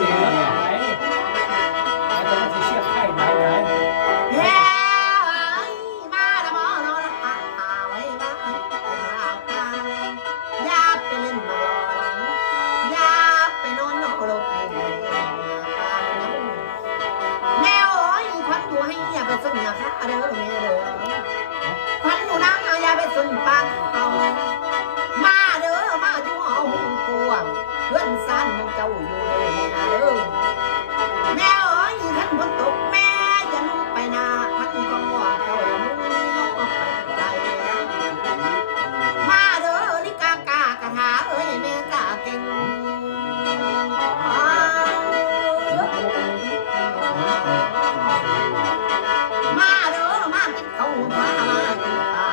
เสียไหนไอ้ตัวมันเสียไข่ไหนไหนเฮ้ยมาละมอนอนไว้บ้านอย่าไปเล่นมาลอนอย่าไปนอนนอกรถแมวโอ้ยควันอยู่ให้อย่าไปสนอย่าฆ่าเด้อแม่เด้อควันอยู่น้ำอย่าไปสนปังเอามาเด้อมาอยู่เอาหุ่นกวงเพื่อนซ่านของเจ้าอยู่เลยนะเด้อแม่เอ้ยขันฝนตกแม่อย่านุ่งไปนาขันก็ง่วงเจ้าอย่านุ่งไปไกลมาเด้อลิกากากะถาเอ้ยแม่กาเก่งมาเด้อมากินข้าวมากินปลา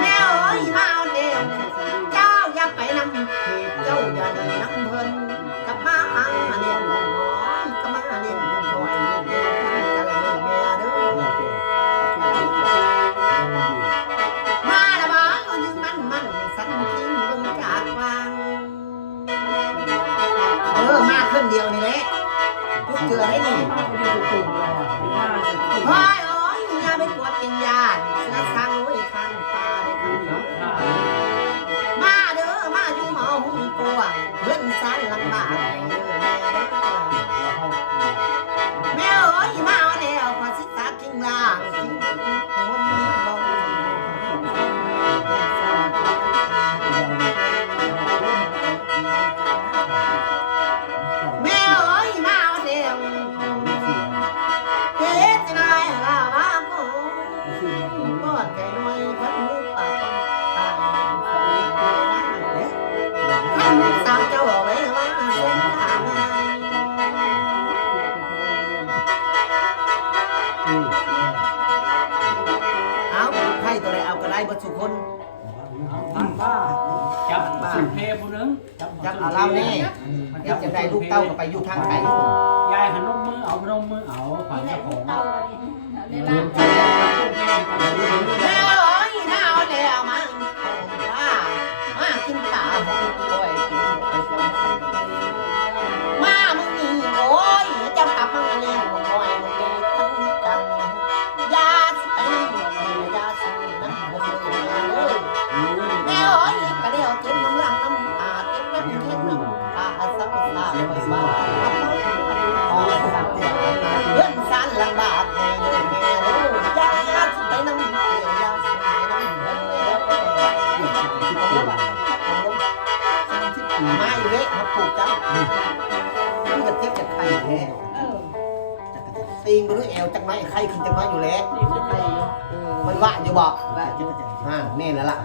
แม่เอ้ยมาเดียวเจ้าอย่าไปนำเจ้าอย่าหนีน้ำเพลินกับมาอังมาเลี้ยงน้อยกับมาเลี้ยงน้อยจะเลยแม่เด้อมาละบ้ายืนมันสันทิ้งลงจากวางมาครึ่งเดียวนี่แหละทุกเจือได้นี่เฮ้ยโอ้ยอย่าไปกวดกินยาเสือสั่งไว้ข้างตาได้คำมาเด้อมาอยู่หมอหุ่นกวงเพื่อนสารลำบากแม่เอ้ยมาแล้วพอสิตากินล่างกินมุมนี้ลงแม่เอ้ยมาแล้วเฮ็ดจะได้ลาบ้ากูกอดใจหน่อยพัดหูปากตายท่านสาวเจ้าบอกไว้ว่าเส้นทางเอาให้ตัวใดเอาก็ได้บรรทุกคนจับสุดเทพนึงจับเอาเราแน่เดี๋ยวจะได้ลูกเต้าก็ไปอยู่ทางไกลยายขนมมือเอาขนมมือเอาฝันเจ้าของแม่เอ้ยน่าเอาแล้วมากินปลาด้วยมามึงนี่โอ้ยจะกลับมาเลี้ยงมึงบ่อยมึงเลยทั้งจังยาสิไปยาสินั่นบ่เลยแม่เอ้ยก็เดี๋ยวเจ็บน้ำหลังน้ำตาเจ็บแล้วเจ็บน้ำตาสักตาไปบ้าเพื่อนสารลำบากให้เด้อแม่เด้อยาสิไปน้ำเตี้ยยาสิไปน้ำมาอยู่เด้ครับปลูกจังมันก็เจ็บจากไข่แท้ตีงไปด้วยแอวจังไหมไข่ขึ้นจังไหมอยู่แล้วมันว่าอยู่บอกนี่แหละล่ะ